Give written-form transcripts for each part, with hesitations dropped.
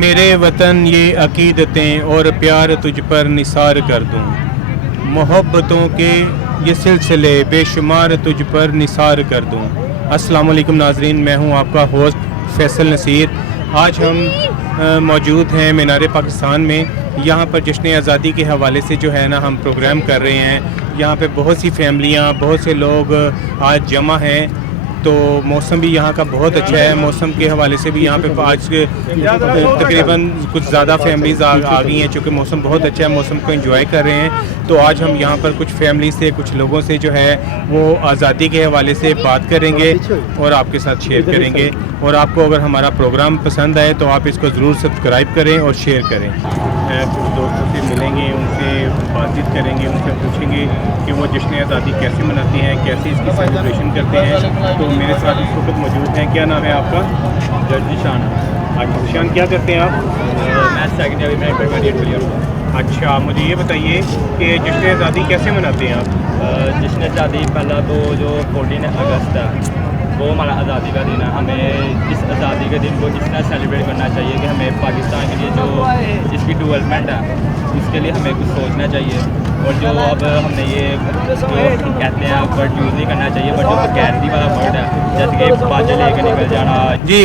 मेरे वतन ये अकीदतें और प्यार तुझ पर निसार कर दूँ, मोहब्बतों के ये सिलसिले बेशुमार तुझ पर निसार कर दूँ। अस्सलाम वालेकुम नाजरीन, मैं हूँ आपका होस्ट फैसल नसीर। आज हम मौजूद हैं मीनार पाकिस्तान में। यहाँ पर जश्न आज़ादी के हवाले से जो है ना हम प्रोग्राम कर रहे हैं। यहाँ पे बहुत सी फैमिलियाँ, बहुत से लोग आज जमा हैं। तो मौसम भी यहाँ का बहुत अच्छा है। मौसम के हवाले से भी यहाँ पे आज तकरीबन कुछ ज़्यादा फैमिलीज़ आ गई हैं, चूँकि मौसम बहुत अच्छा है, मौसम को एंजॉय कर रहे हैं। तो आज हम यहाँ पर कुछ फैमिली से, कुछ लोगों से जो है वो आज़ादी के हवाले से बात करेंगे और आपके साथ शेयर करेंगे। और आपको अगर हमारा प्रोग्राम पसंद आए तो आप इसको ज़रूर सब्सक्राइब करें और शेयर करें। कुछ दोस्तों से मिलेंगे, उनसे बातचीत करेंगे, उनसे पूछेंगे कि वो जश्न आज़ादी कैसे मनाते हैं, कैसे इसकी सेलिब्रेशन करते हैं। तो मेरे साथ इस वक्त मौजूद हैं। क्या नाम है आपका? निशान। अच्छा निशान, क्या करते हैं आप? मैं सेकंड ईयर में इंटरमीडिएट क्लियर हुआ। अच्छा, मुझे ये बताइए कि जश्न आज़ादी कैसे मनाते हैं आप? जश्न आज़ादी पहला तो जो 14 अगस्त है वो हमारा आज़ादी का दिन है। हमें इस आज़ादी के दिन को इस तरह सेलिब्रेट करना चाहिए कि हमें पाकिस्तान के लिए जो इसकी डेवलपमेंट है उसके लिए हमें कुछ सोचना चाहिए। और जो अब हमने ये जो कहते हैं वर्ड यूज़ नहीं करना चाहिए, बट जो गैरती वाला वर्ड है जैसे कि बाजे लेके निकल जाना। जी,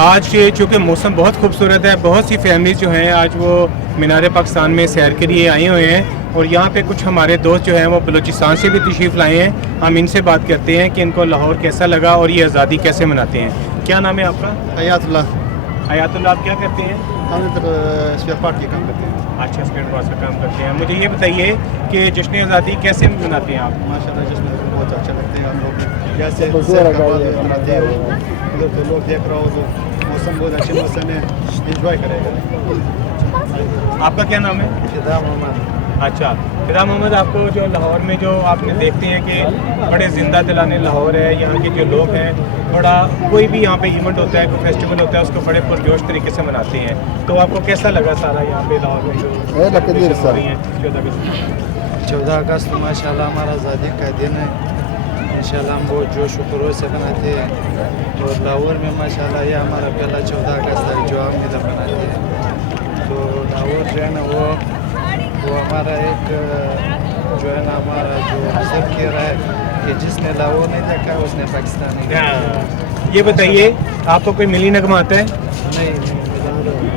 आज चूँकि मौसम बहुत खूबसूरत है, बहुत सी फैमिलीज जो हैं आज वो मीनार पाकिस्तान में सैर के लिए आए हुए हैं। और यहाँ पे कुछ हमारे दोस्त जो हैं वो बलूचिस्तान से भी तशरीफ़ लाए हैं। हम इनसे बात करते हैं कि इनको लाहौर कैसा लगा और ये आज़ादी कैसे मनाते हैं। क्या नाम है आपका? हयातुल्लाह। हयातुल्लाह, आप क्या करते हैं? हम इधर स्पेयर पार्ट के काम करते हैं। अच्छा, स्पेयर पार्ट्स का काम करते हैं। मुझे ये बताइए कि जश्न आज़ादी कैसे मनाते हैं आप? माशाल्लाह जश्न बहुत अच्छा लगते हैं हम लोग। जैसे सैर का बाद मनाते हैं, उधर तो लोग देख रहा हो तो मौसम बहुत अच्छे मौसम है, इंजॉय करेगा। आपका क्या नाम है? फिदा मोहम्मद। अच्छा फिदा मोहम्मद, आपको जो लाहौर में जो आपने देखते हैं कि बड़े ज़िंदा दिलाने लाहौर है, यहाँ के जो लोग हैं बड़ा, कोई भी यहाँ पे इवेंट होता है, कोई फेस्टिवल होता है, उसको बड़े पुरजोश तरीके से मनाते हैं। तो आपको कैसा लगा सारा यहाँ पे लाहौर में जो 14 अगस्त माशाल्लाह हमारा आज़ादी का दिन है। इंशाल्लाह हम बहुत जोश व खरोश से बनाते हैं। और लाहौर में माशाल्लाह ये हमारा पहला 14 अगस्त है जो हम इधर बनाते हैं। तो लाहौर जो है ना वो हमारा एक जो है ना हमारा जो सब कह रहा है कि जिसने लाहौर नहीं देखा उसने पाकिस्तान नहीं देखा। ये बताइए, आपको कोई मिली नगमा आता है? नहीं।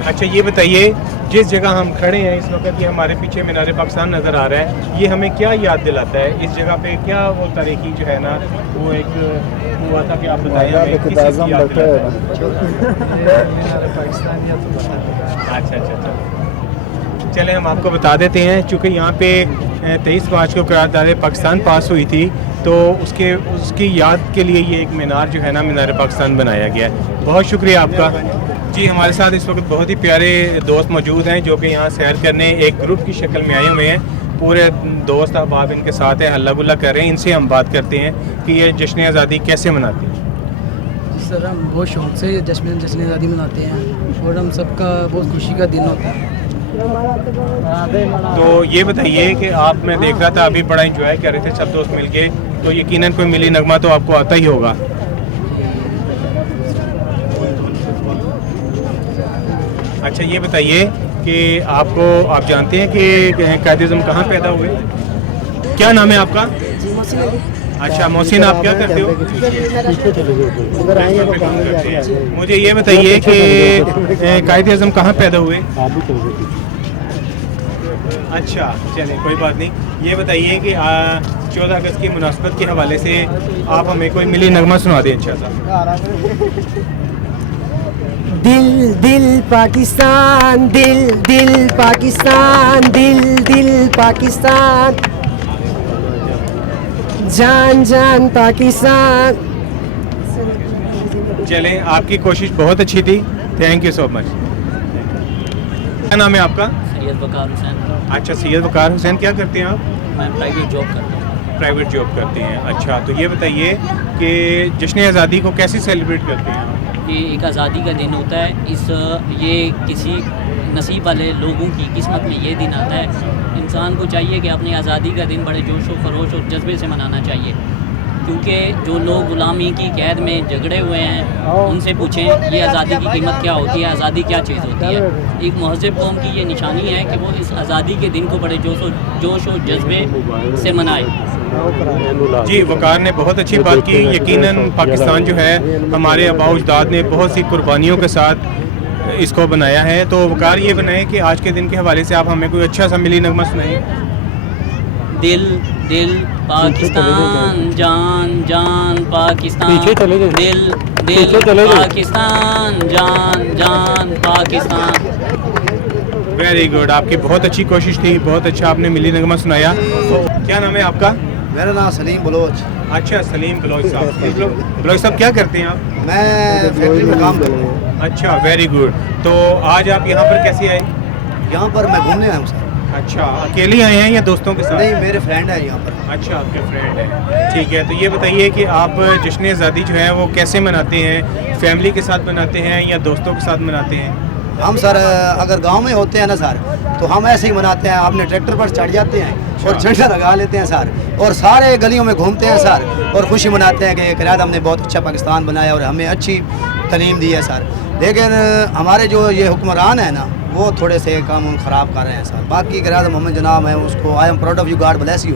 अच्छा ये बताइए, जिस जगह हम खड़े हैं इस वक्त, ये हमारे पीछे मीनार पाकिस्तान नज़र आ रहा है, ये हमें क्या याद दिलाता है? इस जगह पे क्या वो तारीखी जो है ना वो एक हुआ था कि आप बताएं हमें किस चीज़ की याद दिलाता है? मीनार पाकिस्तान या तो बता। अच्छा, चले हम आपको बता देते हैं। चूँकि यहाँ पे 23 मार्च को करारदाद पाकिस्तान पास हुई थी, तो उसकी याद के लिए ये एक मीनार जो है ना मीनार पाकिस्तान बनाया गया है। बहुत शुक्रिया आपका। जी, हमारे साथ इस वक्त बहुत ही प्यारे दोस्त मौजूद हैं जो कि यहाँ सैर करने एक ग्रुप की शक्ल में आए हुए हैं। पूरे दोस्त अहबाब इनके साथ हैं, हल्ला गुल्ला कर रहे हैं। इनसे हम बात करते हैं कि ये जश्न आज़ादी कैसे मनाते हैं। सर, हम बहुत शौक से जश्न आज़ादी मनाते हैं और हम सबका बहुत खुशी का दिन होता है। तो ये बताइए कि आप, मैं देख रहा था अभी बड़ा इंजॉय कर रहे थे सब दोस्त मिलके, तो यकीनन कोई मिली नगमा तो आपको आता ही होगा। अच्छा ये बताइए कि आप जानते हैं कि कायद-ए-आज़म कहाँ पैदा हुए? क्या नाम है आपका? अच्छा मोहसिन, आप क्या करते हो? मुझे ये बताइए कि कायद-ए-आज़म कहाँ पैदा हुए? अच्छा चलिए कोई बात नहीं। ये बताइए कि 14 अगस्त की मुनासबत के हवाले से आप हमें कोई मिली नगमा सुना दें अच्छा सा। दिल दिल पाकिस्तान, दिल दिल पाकिस्तान, दिल दिल पाकिस्तान, जान जान पाकिस्तान। चलें, आपकी कोशिश बहुत अच्छी थी, थैंक यू सो मच। क्या नाम है आपका? सैयद वकार हुसैन। अच्छा सैयद वकार हुसैन, क्या करते हैं आप? मैं प्राइवेट जॉब करता हूँ। प्राइवेट जॉब करते हैं। अच्छा, तो ये बताइए कि जश्न आज़ादी को कैसे सेलिब्रेट करते हैं? ये एक आज़ादी का दिन होता है। ये किसी नसीब वाले लोगों की किस्मत में ये दिन आता है। इंसान को चाहिए कि अपनी आज़ादी का दिन बड़े जोश व खरोश और जज्बे से मनाना चाहिए। क्योंकि जो लोग ग़ुलामी की कैद में झगड़े हुए हैं उनसे पूछें ये आज़ादी की कीमत क्या होती है, आज़ादी क्या चीज़ होती है। एक महज़ब कौम की ये निशानी है कि वो इस आज़ादी के दिन को बड़े जोश और जज्बे से मनाए। जी, वकार ने बहुत अच्छी बात की। यकीनन पाकिस्तान जो है हमारे आबा अजदाद ने बहुत सी कुर्बानियों के साथ इसको बनाया है। तो वकार ये बनाए कि आज के दिन के हवाले से आप हमें कोई अच्छा सा मिली नगमा सुनाइए। दिल दिल पाकिस्तान, जान जान पाकिस्तान, दिल दिल पाकिस्तान, जान जान पाकिस्तान। वेरी गुड, आपकी बहुत अच्छी कोशिश थी, बहुत अच्छा आपने मिली नगमा सुनाया। तो क्या नाम है आपका? मेरा नाम सलीम बलोच। अच्छा, सलीम बलोच साहब। बलोच साहब क्या करते हैं आप? मैं फैक्ट्री में काम करता हूँ। अच्छा, वेरी गुड। तो आज आप यहाँ पर कैसे आए? यहाँ पर मैं घूमने आया हूँ सर। अच्छा, अकेले आए हैं या दोस्तों के साथ? नहीं, मेरे फ्रेंड है यहाँ पर। अच्छा, आपके फ्रेंड है, ठीक है। तो ये बताइए कि आप जश्न आज़ादी जो है वो कैसे मनाते हैं? फैमिली के साथ मनाते हैं या दोस्तों के साथ मनाते हैं? हम सर अगर गांव में होते हैं ना सर, तो हम ऐसे ही मनाते हैं। अपने ट्रैक्टर पर चढ़ जाते हैं और झंडा लगा लेते हैं सर, और सारे गलियों में घूमते हैं सर, और खुशी मनाते हैं कि क़यादत हमने बहुत अच्छा पाकिस्तान बनाया और हमें अच्छी तालीम दी है सर। लेकिन हमारे जो ये हुक्मरान है ना, वो थोड़े से कानून ख़राब कर रहे हैं सर। बाकी क़यादत मोहम्मद जनाब है, उसको I am proud of you, God bless you,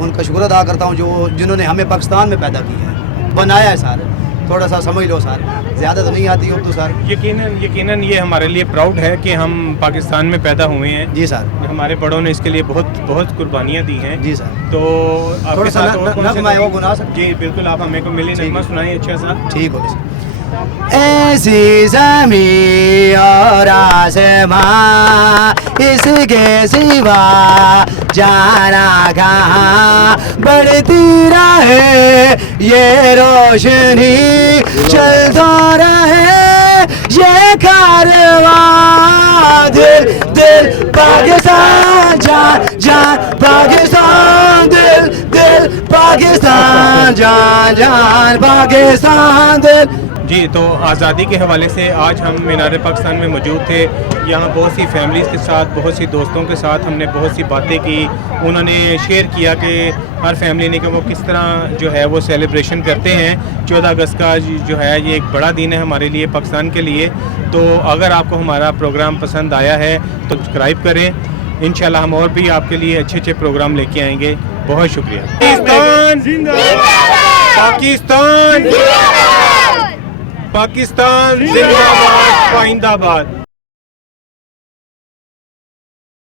उनका शुक्र अदा करता हूँ जो जिन्होंने हमें पाकिस्तान में पैदा किया है, बनाया है सर। थोड़ा सा समझ लो सर, ज़्यादा तो नहीं आती उर्दू सर। यकीनन ये हमारे लिए प्राउड है कि हम पाकिस्तान में पैदा हुए हैं। जी सर। हमारे बड़ों ने इसके लिए बहुत बहुत कुर्बानियाँ दी हैं। जी सर। तो आपके साथ और कौन से नगमा है वो गुना सकते? जी बिल्कुल, आप हमें को मिली नगमा सुनाइए अच्छा सा। ठीक हो गया। ऐसी ज़मीं और आसमां, इसके सिवा जाना कहाँ, बढ़ती रहे ये रोशनी, चलता रहे ये कारवां। दिल दिल पाकिस्तान, जान जान पाकिस्तान, दिल दिल पाकिस्तान, जान जान पाकिस्तान, दिल। जी, तो आज़ादी के हवाले से आज हम मीनार पाकिस्तान में मौजूद थे। यहाँ बहुत सी फैमिलीज़ के साथ, बहुत सी दोस्तों के साथ हमने बहुत सी बातें की। उन्होंने शेयर किया कि हर फैमिली ने कि वो किस तरह जो है वो सेलिब्रेशन करते हैं। 14 अगस्त का जो है ये एक बड़ा दिन है हमारे लिए, पाकिस्तान के लिए। तो अगर आपको हमारा प्रोग्राम पसंद आया है तो सब्सक्राइब करें। इंशाल्लाह हम और भी आपके लिए अच्छे अच्छे प्रोग्राम लेके आएंगे। बहुत शुक्रिया। पाकिस्तान जिंदाबाद, पाकिस्तान जिंदाबाद, पाकिस्तान जिंदाबाद, पाइंदाबाद।